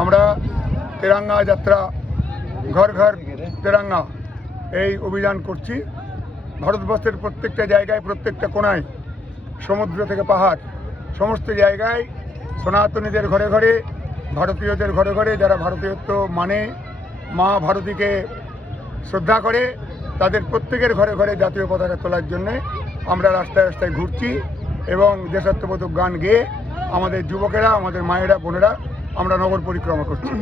আমরা তেরঙ্গা যাত্রা ঘর ঘর তেরঙ্গা এই অভিযান করছি। ভারতবর্ষের প্রত্যেকটা জায়গায়, প্রত্যেকটা কোণায়, সমুদ্র থেকে পাহাড়, সমস্ত জায়গায় সনাতনীদের ঘরে ঘরে, ভারতীয়দের ঘরে ঘরে, যারা ভারতীয়ত্ব মানে, মা ভারতীকে শ্রদ্ধা করে, তাদের প্রত্যেকের ঘরে ঘরে জাতীয় পতাকা তোলার জন্যে আমরা রাস্তায় রাস্তায় ঘুরছি এবং দেশাত্মবোধক গান গেয়ে আমাদের যুবকেরা, আমাদের মায়েরা, বোনেরা আমরা নগর পরিক্রমা করছি।